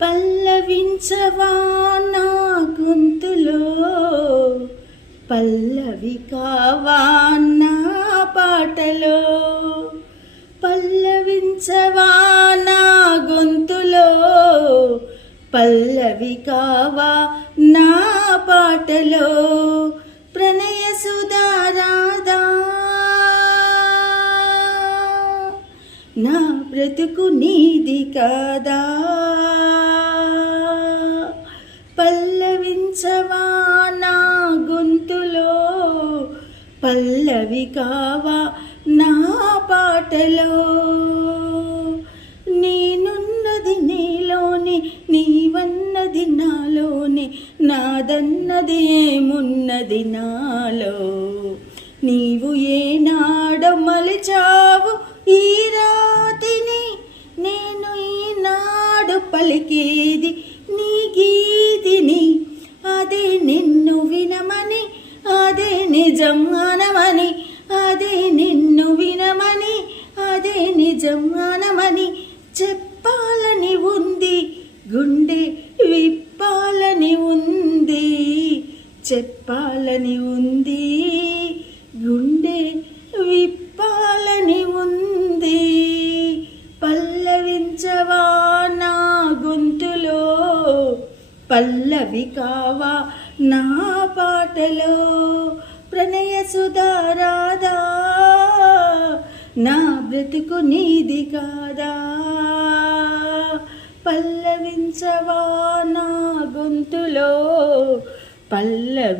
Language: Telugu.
పల్లవించవా నా గొంతులో, పల్లవి కావా నా పాటలో. పల్లవించవా నా గొంతులో, పల్లవి కావా నా పాటలో. ప్రణయ సుధారాధా నా బ్రతుకు నీది కాదా. పల్లవించవా నా గొంతులో, పల్లవి కావా నా పాటలో. నేనున్నది నీలోనే, నీవన్నది నాలోనే, నాదన్నది ఏమున్నది నాలో. నీవు ఏనాడో మలిచావు ఈ రాతిని, నేను ఈనాడు పలికేది నీ గీతిని. అదే నిన్ను వినమని, అదే నిజం అనమని, అదే నిన్ను వినమని, అదే నిజం అనమని చెప్పాలని ఉంది. గుండె విప్పాలని ఉంది, చెప్పాలని ఉంది. గుండె విప్పాలని ఉంది. పల్లవించవా నా గొంతులో, పల్లవి కావా నా పాటలో. ప్రణయ సుధారాధా నా బ్రతుకు నీది కాదా. పల్లవించవా నా గొంతులో, పల్లవి